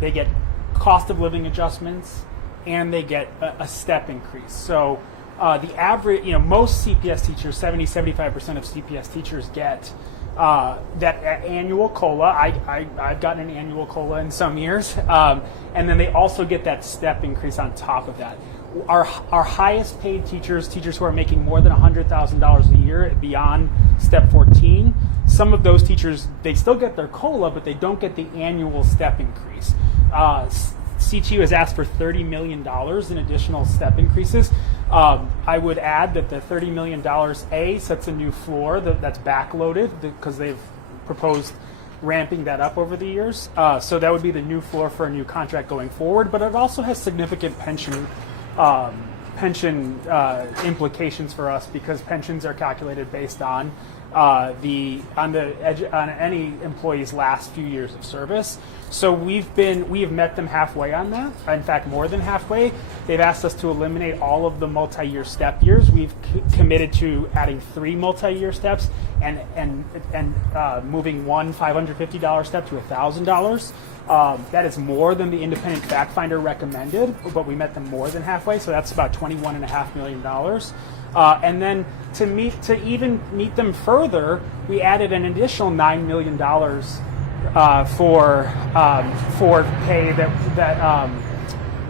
they get cost of living adjustments and they get a step increase. So the average, most CPS teachers, 70-75% of CPS teachers get that annual COLA. I've gotten an annual COLA in some years, and then they also get that step increase on top of that. Our highest paid teachers who are making more than $100,000 a year beyond step 14, some of those teachers, they still get their COLA, but they don't get the annual step increase. CTU has asked for $30 million in additional step increases. I would add that the $30 million, sets a new floor that's backloaded because they've proposed ramping that up over the years. So that would be the new floor for a new contract going forward, but it also has significant pension implications for us because pensions are calculated based on any employee's last few years of service. So we have met them halfway on that. In fact, more than halfway. They've asked us to eliminate all of the multi-year step years. We've committed to adding 3 multi-year steps and moving one $550 step to $1,000. That is more than the independent fact finder recommended, but we met them more than halfway. So that's about $21.5 million. And then to even meet them further, we added an additional $9 million for pay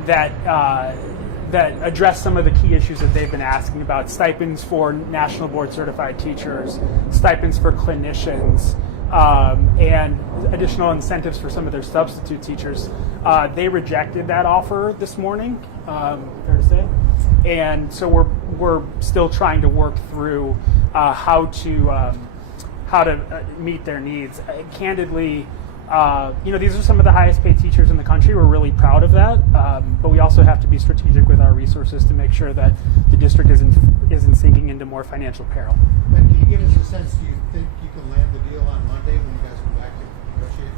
that address some of the key issues that they've been asking about: stipends for national board certified teachers, stipends for clinicians, and additional incentives for some of their substitute teachers. They rejected that offer this morning, fair to say. And so we're still trying to work through how to meet their needs. Candidly, these are some of the highest paid teachers in the country. We're really proud of that, but we also have to be strategic with our resources to make sure that the district isn't sinking into more financial peril. Ben, can you give us a sense? Do you think you can land the deal on Monday when you guys come back to negotiate?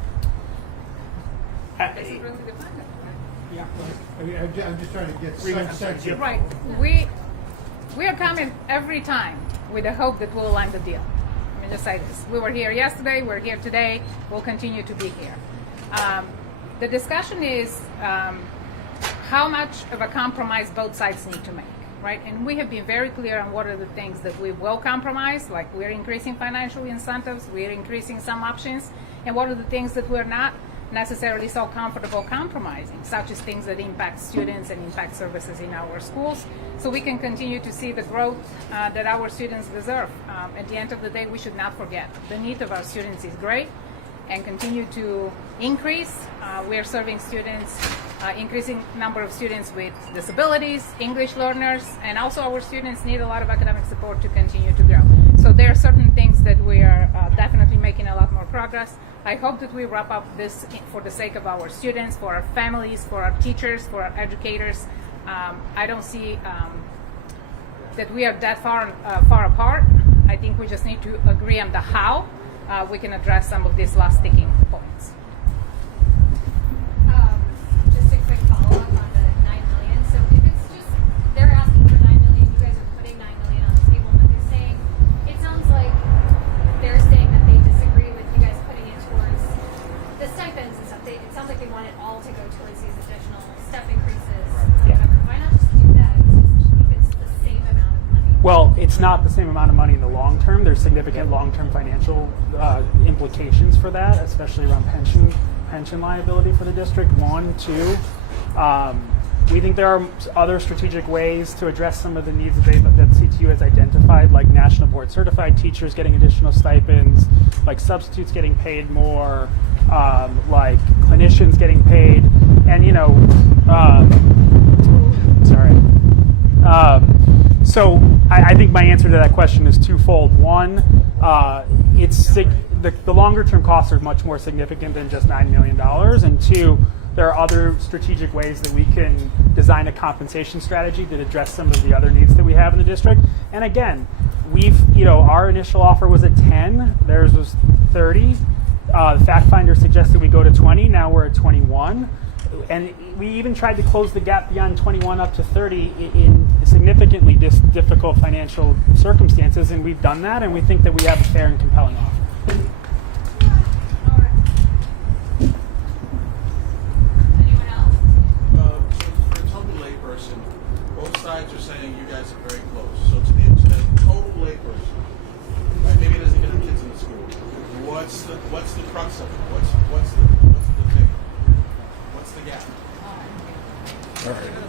It's really dependent. Yeah, I'm just trying to get some sense. Right. We are coming every time with the hope that we'll land the deal. Let me just say this. We were here yesterday, we're here today, we'll continue to be here. The discussion is how much of a compromise both sides need to make, right? And we have been very clear on what are the things that we will compromise, like we're increasing financial incentives, we're increasing some options, and what are the things that we're not necessarily so comfortable compromising, such as things that impact students and impact services in our schools, so we can continue to see the growth that our students deserve. At the end of the day, we should not forget the need of our students is great and continue to increase. We are serving students, increasing number of students with disabilities, English learners, and also our students need a lot of academic support to continue to grow. So there are certain things that we are definitely making a lot more progress. I hope that we wrap up this for the sake of our students, for our families, for our teachers, for our educators. I don't see that we are that far apart. I think we just need to agree on the how we can address some of these last sticking points. Just a quick follow-up on the $9 million. So if it's just they're asking for $9 million, you guys are putting $9 million on the table, but they're saying it sounds like they're saying that they disagree with you guys putting it towards the stipends and stuff. It sounds like they want it all to go towards these additional step increases. Yeah. Why not just do that if it's the same amount of money? Well, it's not the same amount of money in the long term. There's significant long-term financial implications for that, especially around pension liability for the district. 1, 2. We think there are other strategic ways to address some of the needs that CTU has identified, like national board certified teachers getting additional stipends, like substitutes getting paid more, like clinicians getting paid, and so I think my answer to that question is twofold. One, the longer term costs are much more significant than just $9 million, and 2, there are other strategic ways that we can design a compensation strategy that address some of the other needs that we have in the district. And again, our initial offer was at 10, theirs was 30. The fact finder suggested we go to 20, now we're at 21. And we even tried to close the gap beyond 21 up to 30 in significantly difficult financial circumstances, and we've done that, and we think that we have a fair and compelling offer.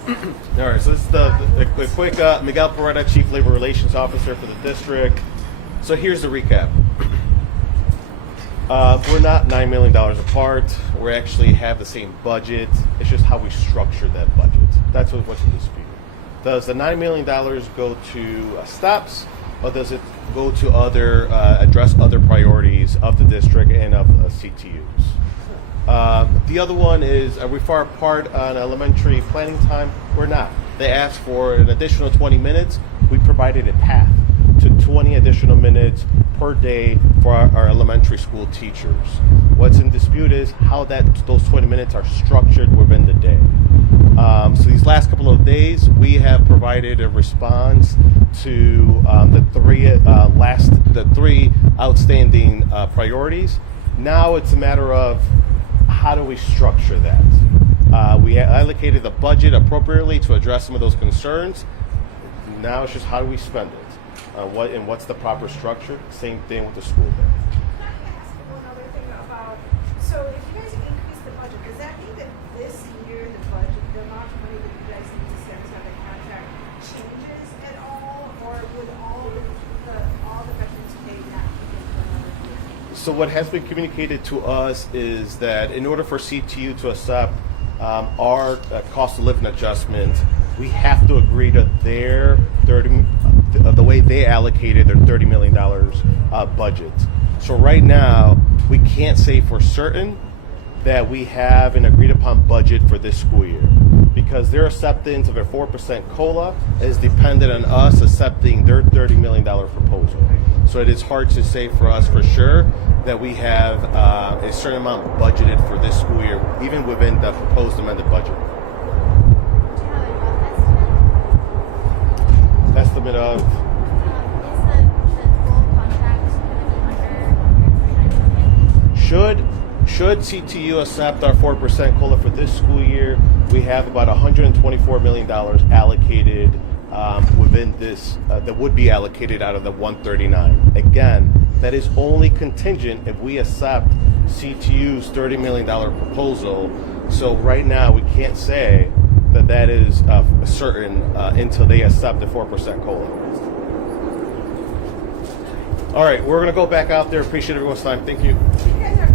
All right, so this is the quick Miguel Peretta, Chief Labor Relations Officer for the district. So here's the recap. We're not $9 million apart. We actually have the same budget. It's just how we structure that budget. That's what's in dispute. Does the $9 million go to STEPS, or does it go to address other priorities of the district and of CTUs? The other one is, are we far apart on elementary planning time? We're not. They asked for an additional 20 minutes. We provided a path to 20 additional minutes per day for our elementary school teachers. What's in dispute is how those 20 minutes are structured within the day. So these last couple of days, we have provided a response to the three outstanding priorities. Now it's a matter of how do we structure that? We allocated the budget appropriately to address some of those concerns. Now it's just how do we spend it? What's the proper structure? Same thing with the school day. Can I ask one other thing about, so if you guys increase the budget, does that mean that this year the budget, the amount of money that you guys need to spend on the contract changes at all, or would all the veterans paid not begin for another year? So what has been communicated to us is that in order for CTU to accept our cost of living adjustment, we have to agree to their the way they allocated their $30 million budget. So right now, we can't say for certain that we have an agreed upon budget for this school year, because their acceptance of a 4% COLA is dependent on us accepting their $30 million proposal. So it is hard to say for us for sure that we have a certain amount budgeted for this school year, even within the proposed amended budget. Do you have a rough estimate? Estimate of Is the full contract going to be under $139 million? should CTU accept our 4% COLA for this school year, we have about $124 million allocated within this that would be allocated out of the 139. Again, that is only contingent if we accept CTU's $30 million proposal. So right now we can't say that is certain until they accept the 4% COLA. All right, we're going to go back out there. Appreciate everyone's time. Thank you. You guys are